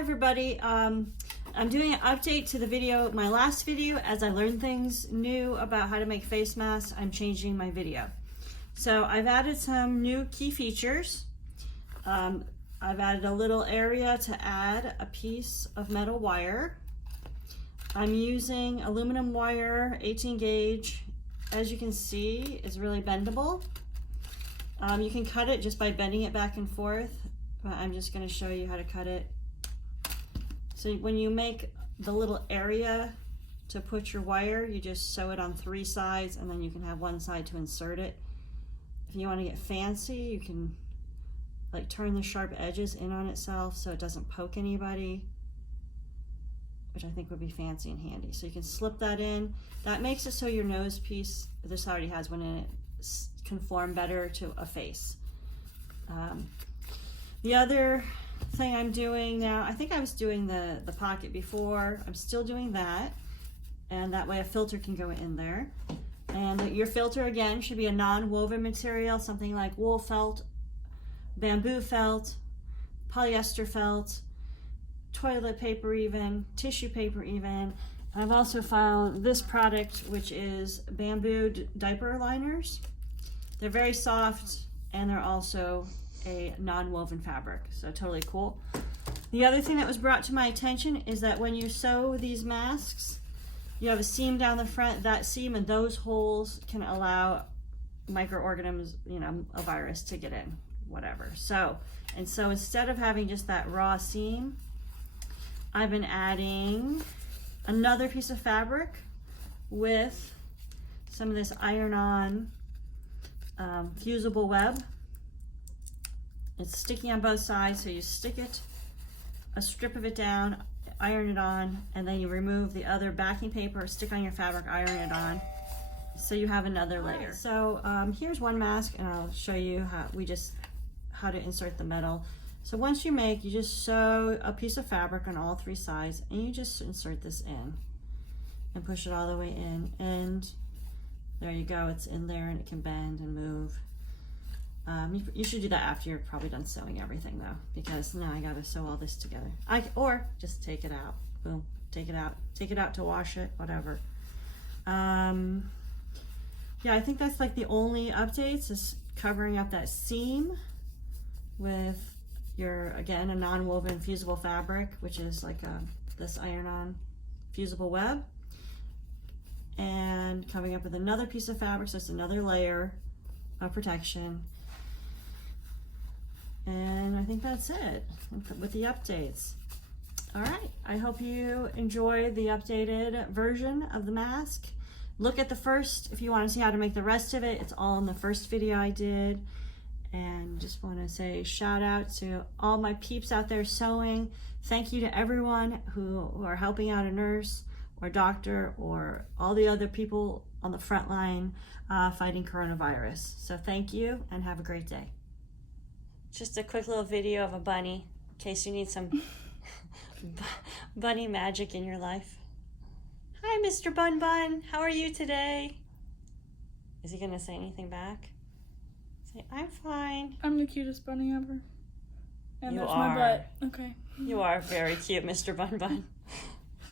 everybody. I'm doing an update to the video, my last video. As I learned things new about how to make face masks, I'm changing my video. So I've added some new key features. I've added a little area to add a piece of metal wire. I'm using aluminum wire, 18 gauge. As you can see, it's really bendable. You can cut it just by bending it back and forth, but I'm just going to show you how to cut it. So when you make the little area to put your wire, you just sew it on 3 sides, and then you can have one side to insert it. If you want to get fancy, you can like turn the sharp edges in on itself so it doesn't poke anybody, which I think would be fancy and handy. So you can slip that in. That makes it so your nose piece, this already has one in it, conform better to a face. The other thing I'm doing now, I think I was doing the pocket before. I'm still doing that, and that way a filter can go in there. And your filter, again, should be a non-woven material, something like wool felt, bamboo felt, polyester felt, toilet paper even, tissue paper even. I've also found this product, which is bamboo diaper liners. They're very soft, and they're also a non-woven fabric, so totally cool. The other thing that was brought to my attention is that when you sew these masks, you have a seam down the front. That seam and those holes can allow microorganisms, a virus to get in, whatever. So instead of having just that raw seam, I've been adding another piece of fabric with some of this iron-on fusible web. It's sticky on both sides, so you stick it, a strip of it down, iron it on, and then you remove the other backing paper, stick on your fabric, iron it on, so you have another layer. So here's one mask, and I'll show you how to insert the metal. So once you just sew a piece of fabric on all 3 sides, and you just insert this in and push it all the way in, and there you go, it's in there and it can bend and move. You should do that after you're probably done sewing everything though, because now I gotta sew all this together. Or just take it out, boom, take it out to wash it, whatever. Yeah, I think that's like the only updates, is covering up that seam with again, a non-woven fusible fabric, which is like this iron-on fusible web, and coming up with another piece of fabric, so it's another layer of protection. And I think that's it with the updates. All right, I hope you enjoy the updated version of the mask. Look at the first, if you want to see how to make the rest of it, it's all in the first video I did. And just want to say shout out to all my peeps out there sewing. Thank you to everyone who are helping out, a nurse or doctor or all the other people on the front line fighting coronavirus. So thank you and have a great day. Just a quick little video of a bunny in case you need some bunny magic in your life. Hi, Mr. Bun Bun. How are you today? Is he going to say anything back? Say, I'm fine. I'm the cutest bunny ever. And you there's are. my butt. Okay. You are very cute, Mr. Bun Bun.